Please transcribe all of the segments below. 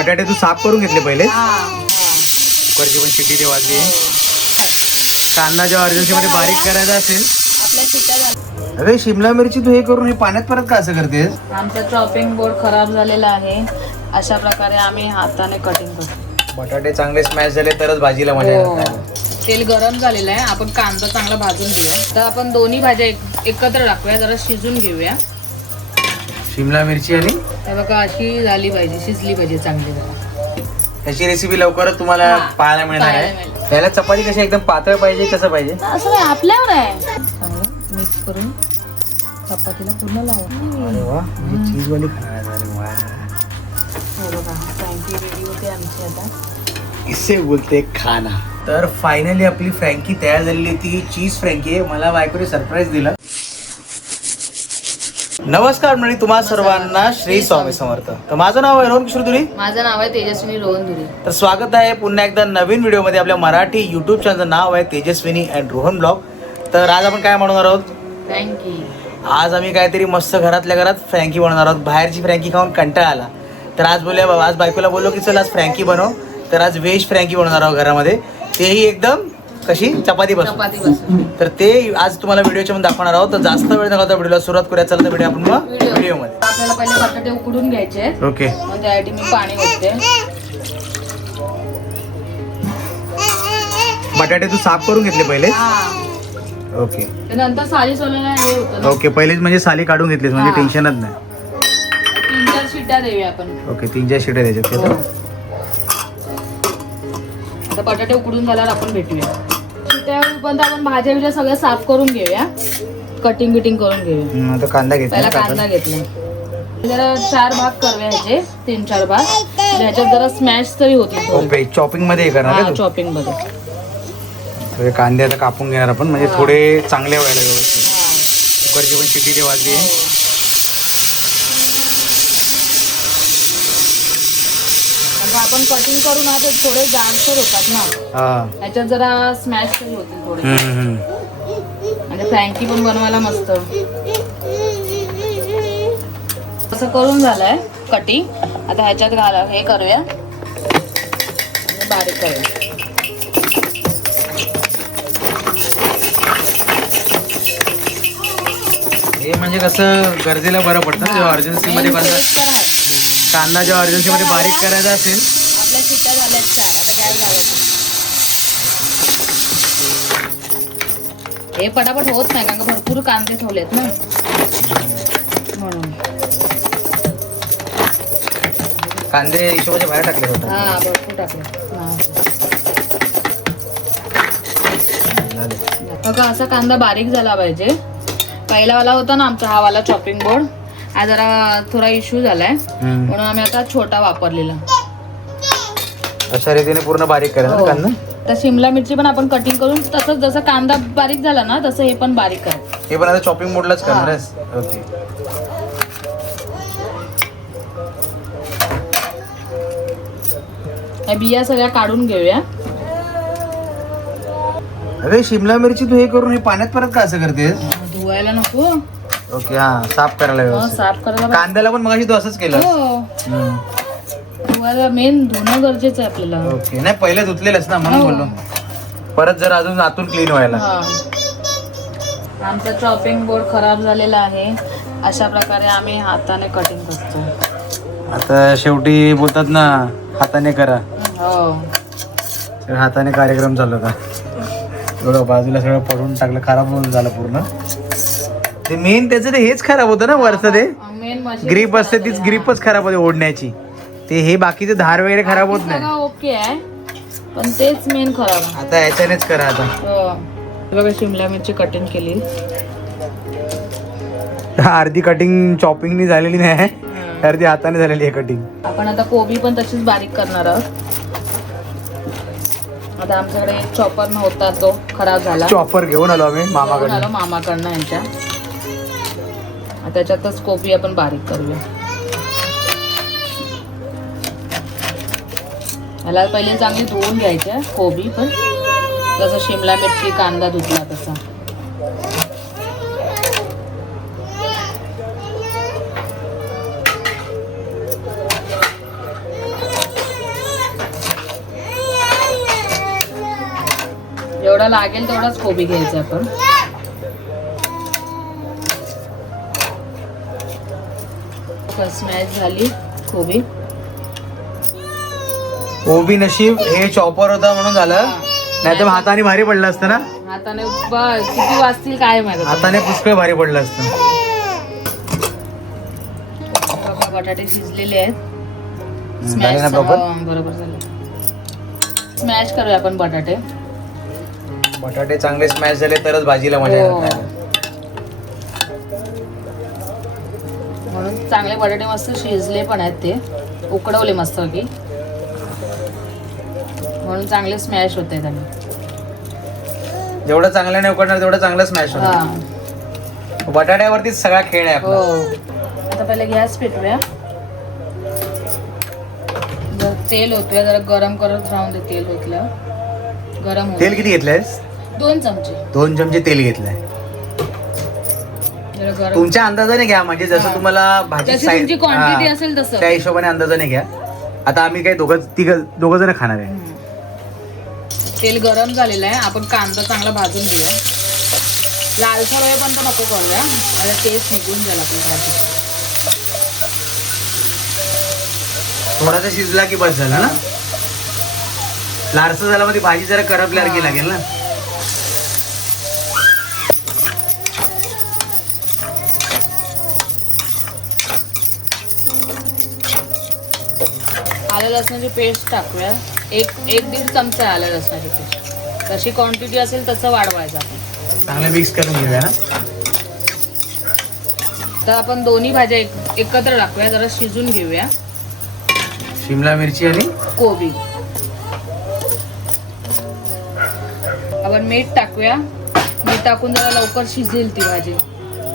बटाटे तू साफ करून घेतले पहिले. कुकरची पण शिट्टी ते वाजली. कांदा जेव्हा अर्जन्सीमध्ये बारीक करायचा असेल आपल्या शिट्ट्या झाल्या. अरे शिमला मिरची तू हे करून हे पाण्यात परत का असं करतेस? आमचा चॉपिंग बोर्ड खराब झालेला आहे. अशा प्रकारे आम्ही हाताने कटिंग करतो. बटाटे चांगले स्मॅश झाले तरच भाजीला मजा येणार. तेल गरम झालेलं आहे. आपण कांदा चांगला भाजून घेऊया. तर आपण दोन्ही भाज्या एकत्र टाकूया, जरा शिजून घेऊया. शिमला मिरची आणि हे बघा अशी झाली पाहिजे, शिजली पाहिजे चांगली. त्याची रेसिपी लवकरच तुम्हाला पाहायला मिळणार आहे. त्याला चपाती कशी एकदम पातळ पाहिजे कसं पाहिजे असं नाही, आपल्यावर आहे. चांगलं मिक्स करून चपातीला पूर्ण लावा. अरे वा, म्हणजे चीज वाली खाणार. अरे वा, हे बघा फ्रँकी रेडी होते आमची आता. इसे बोलते खाना. तर फायनली आपली फ्रँकी तयार झालेली. ती चीज फ्रँकी आहे. मला बायकोने सरप्राईज दिला. नमस्कार मंडळी, तुम्हा सर्वांना श्री स्वामी समर्थ. तर माझं नाव आहे रोहन किशोर धुरी. माझं नाव आहे तेजस्विनी रोहन धुरी. तर स्वागत आहे पुन्हा एकदा नवीन व्हिडिओमध्ये. आपल्या मराठी युट्यूब चॅनलचं नाव आहे तेजस्विनी अँड रोहन ब्लॉग. तर आज आपण काय बनवणार आहोत? फ्रँकी. आज आम्ही काहीतरी मस्त घरातल्या घरात फ्रँकी बनवणार आहोत. बाहेरची फ्रँकी खाऊन कंटाळा आला. तर आज बोलूया बाबा, आज बायकोला बोललो की चल आज फ्रँकी बनव. तर आज व्हेज फ्रँकी बनवणार आहोत घरामध्ये. तेही एकदम कशी चपाती बसून. तर ते आज तुम्हाला व्हिडिओच्या मध्ये दाखवणार आहोत. तर जास्त वेळ न घालता व्हिडिओला सुरुवात करूया. चला तर व्हिडिओ आपण मग व्हिडिओमध्ये. आपल्याला पहिले बटाटे उकडून घ्यायचे. ओके. मग त्यासाठी मी पाणी ओतते. बटाटे तू साफ करून घेतले पहिले. ओके. नंतर साली सोलायला हे होतं. ओके, पहिलेच म्हणजे साली काढून घेतलीस म्हणजे टेन्शनच नाही. 3-4 शिट्ट्या देऊया आपण. ओके, 3-4 शिट्या द्यायच्या. आता बटाटे उकडून झाल्यावर आपण भेटूया. पण आपण भाज्या बिज्या सगळ्या साफ करून घेऊया. कटिंग बिटिंग करून घेऊया. आता कांदा पहिला कांदा घेतला. जरा 4 भाग करूया ह्याचे, 3-4 भाग. ह्याच्यात जरा स्मॅश तरी होतील. ओके, चॉपिंग मध्ये हे करणार का? चॉपिंग मध्ये. तर कांदे आता कापून घेणार आपण, म्हणजे थोडे चांगले व्हायला व्यवस्थित. कुकरची पण शिट्टी ते वाजली. आपण कटिंग करून आता थोडे जाडसर होतात ना, ह्याच्यात जरा स्मॅश तरी होतील थोडे. म्हणजे फ्रँकी पण बनवायला मस्त. असं करून झालंय कटिंग. आता ह्याच्यात घाला हे करूया, बारीक करूया. हे म्हणजे कसं गरजेला बरं पडतं जेव्हा अर्जन्सी मध्ये कांदा जेव्हा अर्जन्सी मध्ये बारीक करायचा असेल. आपल्या शिट्ट्या झाल्यात 4. आता गॅस लावायचा. हे पटापट होत नाही कारण का भरपूर कांदे ठेवलेत ना, म्हणून. कांदे हिशोबाच्या बाहेर टाकले होते. हा, भरपूर टाकले. बघा असा कांदा बारीक झाला पाहिजे. पहिला वाला होता ना आमचा, हा वाला चॉपिंग बोर्ड, हा जरा थोडा इश्यू झालाय म्हणून आम्ही आता छोटा वापरलेला. अशा रीतीने पूर्ण बारीक करायचं कांदा. तर शिमला मिरची पण आपण कटिंग करून तसंच जसं कांदा बारीक झाला ना तसं हे पण बारीक करा. हे पण आता चॉपिंग मोडलाच करणार आहेस? ओके. या बिया सगळ्या काढून घेऊया. अरे शिमला मिरची तू हे करून हे पाण्यात परत का असं करतेस? धुवायला नको. ओके, हा साफ करायला व्यवस्थित. साफ करायला. कांद्याला पण मगाशी तू असंच केलं. धुवायला मेन धुणं गरजेचं आहे आपल्याला. ओके, नाही पहिले धुतलेलंच ना म्हणून बोललो. परत जर अजून आतून क्लीन व्हायला. आमचा चॉपिंग बोर्ड खराब झालेला आहे. अशा प्रकारे आम्ही हाताने कटिंग करतो. आता शेवटी बोलतात ना, हाताने करा. हो, तर हाताने कार्यक्रम चालू का? एवढं बाजूला सगळं पडून टाकलं, खराब होऊन झालं पूर्ण. ते मेन त्याचं ते हेच खराब होतं ना, वरचं ते मेन ग्रीप असते तीच ग्रीपच खराब होते ओढण्याची. ते हे बाकीचे धार वगैरे खराब होत नाही. ओके आहे, पण तेच मेन खराब आहे. आता याच्यानेच करा आता. बघा शिमला मिरची कटिंग केली. अर्धी कटिंग चॉपिंगनी झालेली नाही, अर्धी हाताने झालेली आहे कटिंग. आपण आता कोबी पण तशीच बारीक करणार आहोत. आता आमच्याकडे एक चॉपर नव्हता, तो खराब झाला. चॉपर घेऊन आलो आम्ही मामाकडे. मामाकडनं यांच्या. त्याच्यातच कोबी आपण बारीक करूया. याला पहिले चांगली धुवून घ्यायच्या कोबी पण, जसं शिमला मिरची कांदा धुतला तसा. जेवढा लागेल तेवढाच कोबी घ्यायचा आपण. स्मॅश झाली कोबी. कोबी नशीब हे चॉपर होता म्हणून झालं, नाही तर हाताने भारी पडलं असतं ना. हाताने किती वाजतील काय माहिती. हाताने पुष्कळ भारी पडलं असतं. बटाटे शिजलेले आहेत. झाले ना प्रॉपर. बरोबर झालं. स्मॅश करूया आपण बटाटे. बटाटे चांगले स्मॅश झाले तरच भाजीला मजा येणार. म्हणून चांगले बटाटे मस्त शिजले पण आहेत, ते उकडवले मस्त की, म्हणून चांगले स्मॅश होत आहेत. आणि जेवढं चांगलं नाही उकडणार तेवढं चांगलं स्मॅश होणार. बटाट्यावरतीच सगळा खेळ आहे आपला. आता पहिले गॅस पेटूया. तेल होतोय, जरा गरम करत राहून दे. तेल होतलं गरम. तेल किती घेतलंयस? 2 चमचे. 2 चमचे तेल घेतलंय. तुमच्या अंदाजाने घ्या, म्हणजे जसं तुम्हाला भाजी तुमची क्वांटिटी असेल तसं त्या हिशोबाने अंदाजाने घ्या. आता आम्ही काही दोघं जण खाणार आहे. तेल गरम झालेलं आहे. आपण कांदा चांगला भाजून घेऊया. लालसर होईपर्यंत नको करूया, मला टेस्ट निघून जाईल आपल्या भाजी. थोडासा शिजला की बस झाला ना. लालसर झाला मध्ये भाजी जरा करपल्यासारखी लागेल ना. आलं लसणाची पेस्ट टाकूया. एक 1-1.5 चमचा आलं लसणाची पेस्ट. जशी क्वांटिटी असेल तसं वाढवायचं आपण. चांगलं मिक्स करून घेऊया ना. तर आपण दोन्ही भाज्या एकत्र टाकूया, जरा शिजून घेऊया. शिमला मिरची आणि कोबी. आपण मीठ टाकूया. मीठ टाकून जरा लवकर शिजेल ती भाजी.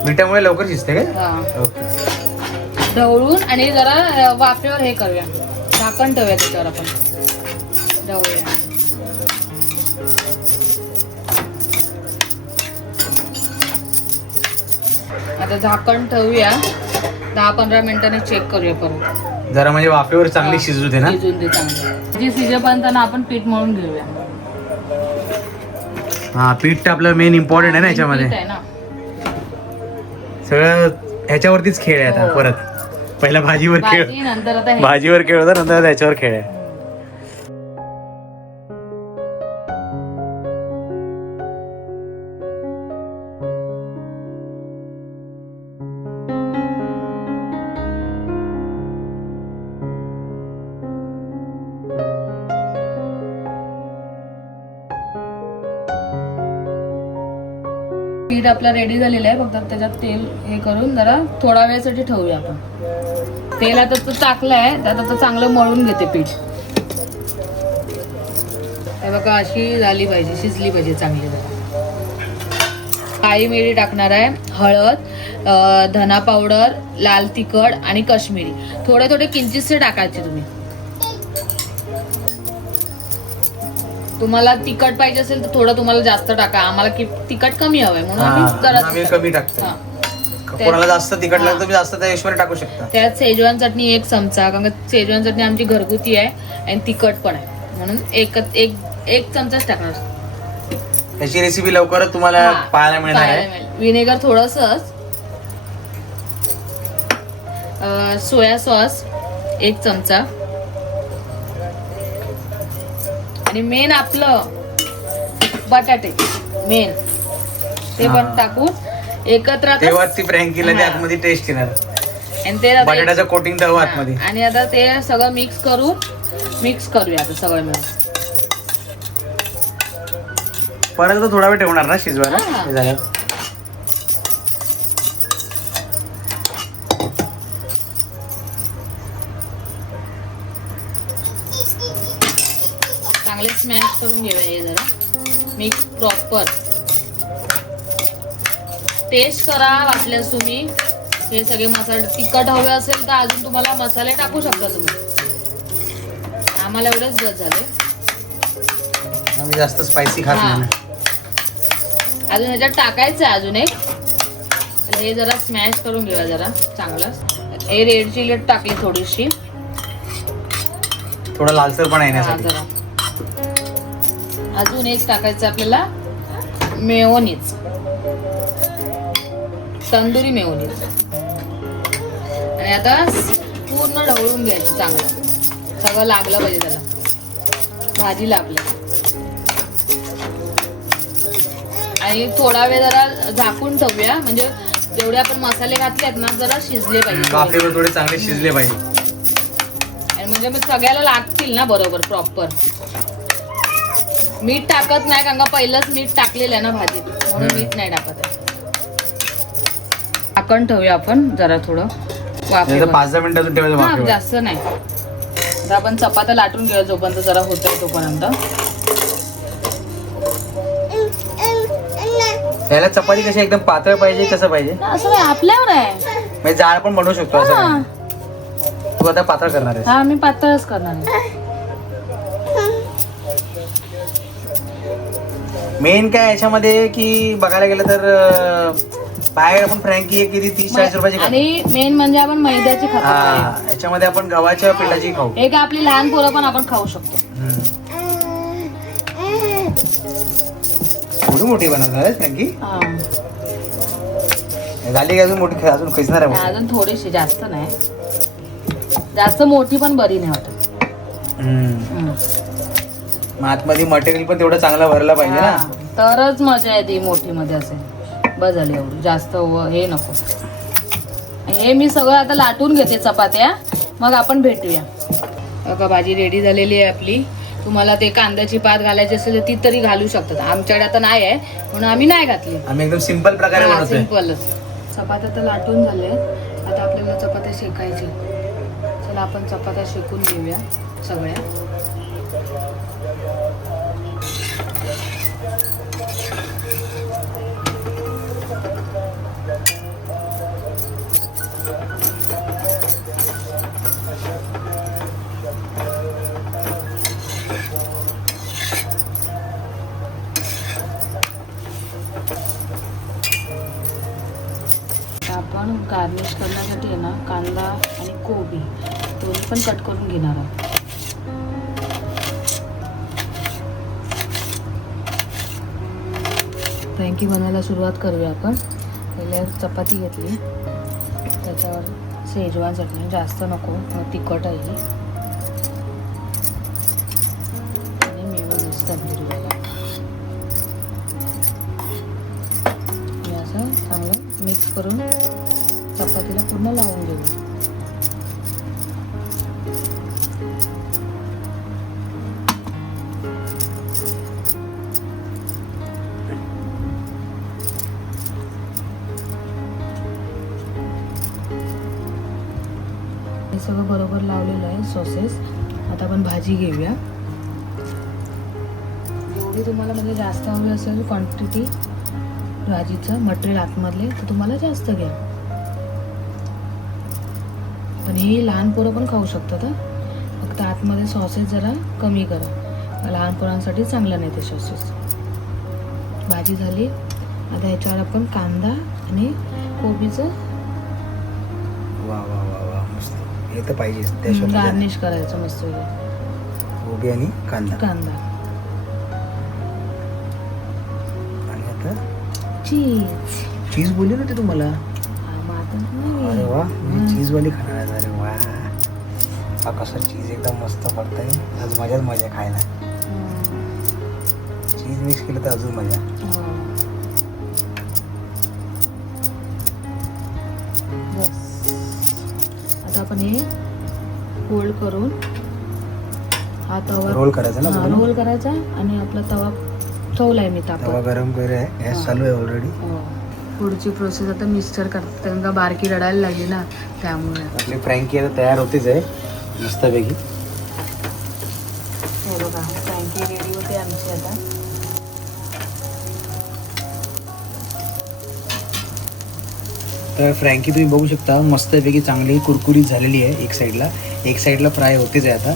मिठामुळे लवकर शिजते काय? हा. ओके. ढवळून आणि जरा वाफेवर हे करूया. झाकण ठेवूया त्याच्यावर आपण. ढवळूया. आता झाकण ठेवूया. 10-15 मिनिटांनी चेक करूया परत. जरा म्हणजे वाफेवर चांगली शिजू दे ना. शिजून दे चांगली. जी शिजेपर्यंत ना आपण पीठ मळून घेऊया. हा, पीठ आपलं मेन इम्पॉर्टंट आहे ना याच्यामध्ये. पीठ आहे ना. सगळं ह्याच्यावरतीच खेळ आहे आता. परत पहिला भाजीवर खेळ, भाजी नंतर आता हे. भाजीवर खेळ होता, नंतर त्याच्यावर खेळ आहे. पीठ आपलं रेडी झालेलं आहे. फक्त त्याच्यात तेल हे करून जरा थोडा वेळसाठी ठेवूया आपण. तेल आता तर टाकलंय, त्यात आता चांगलं मळून घेते पीठ. हे बघा, अशी झाली पाहिजे, शिजली पाहिजे चांगली. काळी मिरी टाकणार आहे, हळद, धना पावडर, लाल तिखट आणि काश्मीरी. थोडे थोडे किंचितसे टाकायचे तुम्ही. तुम्हाला तिखट पाहिजे असेल तर थोडं तुम्हाला जास्त टाका. आम्हाला तिखट कमी हवंय म्हणून आम्ही कमी टाकतो. कोणाला जास्त तिखट लागतं तुम्ही जास्त त्या हिशोबाने टाकू शकता. त्यात शेजवान चटणी 1 चमचा, कारण शेजवान चटणी आमची घरगुती आहे आणि तिखट पण आहे, म्हणून एक चमचाच टाकणार. त्याची रेसिपी लवकरच तुम्हाला पाहायला मिळणार आहे. विनेगर थोडंसंच. सोया सॉस 1 चमचा. आणि मेन आपलं बटाटे मेन ते पण टाकून एकत्र. तेव्हा ती फ्रँकीला त्या आतमध्ये टेस्ट येणार. आणि ते बटाट्याचं कोटिंग द्यावं आतमध्ये. आणि आता ते सगळं मिक्स करूया आता सगळं मिळून. परत थोडा वेळ ठेवणार ना शिजवायला. हे झालं. चांगले स्मॅश करून घेऊया हे जरा. Mix proper. टेस्ट करा वाटल्यास तुम्ही. हे सगळे मसाले तिखट हवे असेल तर अजून तुम्हाला मसाले टाकू शकता तुम्ही. आम्हाला एवढंच बस झाले. आम्ही जास्त स्पायसी खात नाही. अजून ह्याच्यात टाकायचं आहे अजून एक. हे जरा स्मॅश करून घेऊया जरा चांगलं. हे रेड चिली टाकली थोडीशी, थोडा लालसर पण येण्यासाठी. अजून एक टाकायचं आपल्याला मेयोनीज, तंदुरी मेयोनीज. आणि आता पूर्ण ढवळून घ्यायची चांगलं, सगळं लागलं पाहिजे त्याला, भाजी लागली. आणि थोडा वेळ जरा झाकून ठेवूया, म्हणजे जेवढे आपण मसाले घातलेत ना जरा शिजले पाहिजे, वाफेवर थोडे चांगले शिजले पाहिजे. आणि म्हणजे मग सगळ्याला लागतील ना बरोबर प्रॉपर. मीठ टाकत नाही कारण का पहिलंच मीठ टाकलेलं आहे ना भाजीत, म्हणून मीठ नाही टाकत आहे. झाकण ठेवूया आपण जरा थोडं वाफेवर, 5-10 मिनिटं ठेवायचं हा, वाफेवर. जास्त नाही. आता आपण चपात्या लाटून घेऊया जोपर्यंत जरा होतंय तोपर्यंत. त्याला चपाती कशी एकदम पातळ पाहिजे कसं पाहिजे? असं नाही, आपल्यावर आहे. म्हणजे जाड पण बनवू शकतो असं हा. नाही. तू आता पातळ करणार आहेस? हा, मी पातळच करणार आहे. मेन काय याच्यामध्ये की बघायला गेलं तर बाहेर आपण फ्रँकी एक किती 30-40 रुपयाची खातो. आणि मेन म्हणजे आपण मैद्याची खातो. हा, याच्यामध्ये आपण गव्हाच्या पिठाची खाऊ. एक आपली लहान पोरं पण आपण खाऊ शकतो. थोडी मोठी बनवणार आहे फ्रँकी? हा. झाली की अजून मोठी अजून खिसणार आहे मोठी. अजून थोडीशी, जास्त नाही. जास्त मोठी पण बरी नाही वाटत. मग आतमध्ये मटेरियल पण तेवढं चांगलं भरलं पाहिजे ना, हा, तरच मजा येते मोठी मध्ये असेल. बस झाली एवढी, जास्त हे नको. हे मी सगळं आता लाटून घेते चपात्या, मग आपण भेटूया. बघा भाजी रेडी झालेली आहे आपली. तुम्हाला ते कांद्याची पात घालायची असेल तर ती तरी घालू शकतात. आमच्याकडे आता नाही आहे म्हणून आम्ही नाही घातली. आम्ही एकदम सिंपल प्रकारे बनवतोय. सिंपलच. चपात्या तर लाटून झाले, आता आपल्याला चपात्या शेकायच्या. चला आपण चपात्या शेकून घेऊया सगळ्या. आपण गार्निश करण्यासाठी आहे ना कांदा आणि कोबी दोन्ही पण कट करून घेणार आहोत. फ्रँकी बनवायला सुरुवात करूया आपण. पहिले चपाती घेतली, त्याच्यावर शेजवान चटणी, जास्त नको तिखट आहे, आणि मेयोनीज तंदुरी. असं चांगलं मिक्स करून चपातीला पूर्ण लावून घेऊ. हे सगळं बरोबर लावलेलं आहे सॉसेस. आता आपण भाजी घेऊया. जेवढी तुम्हाला म्हणजे जास्त हवी असेल क्वांटिटी भाजीचं मटेरियल आतमधले तर तुम्हाला जास्त घ्या. पण हे लहान पोरं पण खाऊ शकतात. फक्त आतमध्ये सॉसेस जरा कमी करा, लहान पोरांसाठी चांगलं नाही ते सॉसेस. भाजी झाली. आता ह्याच्यावर आपण कांदा आणि कोबीचं वा वा वा वा, मस्त. हे तर पाहिजे गार्निश करायचं मस्त. कोबी आणि कांदा. आणि आता चीज बोलली ना ते तुम्हाला. अरे वा, मी चीज वाली खाणार आहे. अरे वा, हा कसा चीज एकदम मस्त पडतंय. आज मजाच मजा खायला. चीज मिक्स केलं तर अजून मजा. आता आपण हे फोल्ड करून हा तवा रोल करायचा ना, रोल करायचा. आणि आपला तवा ठेवलाय मी तापत. तवा गरम करे, गॅस चालू आहे ऑलरेडी. पुढची प्रोसेस आता मिक्सर करतात, कारण का बारकी रडायला लागली ना, त्यामुळे. आपली फ्रँकी आता तयार होतीच आहे मस्तपैकी. हे बघा फ्रँकी रेडी होते आमची आता. तर फ्रँकी तुम्ही बघू शकता मस्तपैकी चांगली कुरकुरीत झालेली आहे. एक साईडला फ्राय होतेच आहे आता.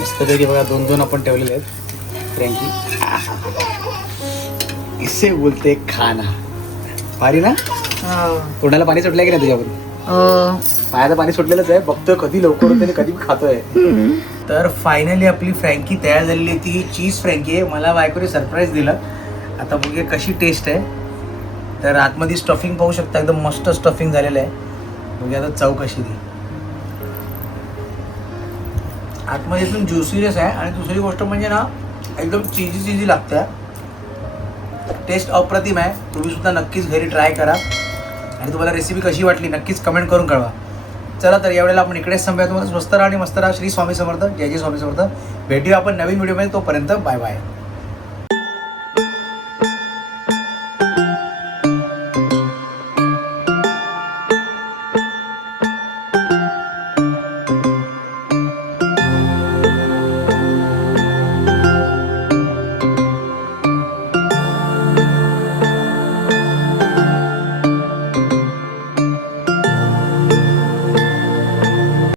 मस्तपैकी बघा 2-2 आपण ठेवलेले आहेत फ्रँकी. इसे बोलते खाना. भारी ना. तोंडाला पाणी सुटलंय की नाही तुझ्यावर? पायाला पाणी सुटलेलंच आहे. बघतोय कधी लवकर होते आणि कधी खातोय. तर फायनली आपली फ्रँकी तयार झालेली. ती चीज फ्रँकी आहे. मला बायकोने सरप्राईज दिलं. आता बघूया कशी टेस्ट आहे. तर आतमध्ये स्टफिंग पाहू शकता, एकदम मस्त स्टफिंग झालेलं आहे. बघूया आता चव कशी ती. आतमध्ये एकदम ज्युसीनेस आहे आणि दुसरी गोष्ट म्हणजे ना एकदम चीजी लागते. टेस्ट अप्रतिम आहे. तुम्ही सुद्धा नक्कीच घरी ट्राय करा आणि तुम्हाला रेसिपी कशी वाटली नक्कीच कमेंट करून कळवा. चला तर यावेळेला आपण इकडेच संपूया. तुम्हाला स्वस्त राहा आणि मस्त राहा. श्री स्वामी समर्थ. जय जय स्वामी समर्थ. भेटूया आपण नवीन व्हिडिओमध्ये. तोपर्यंत बाय बाय.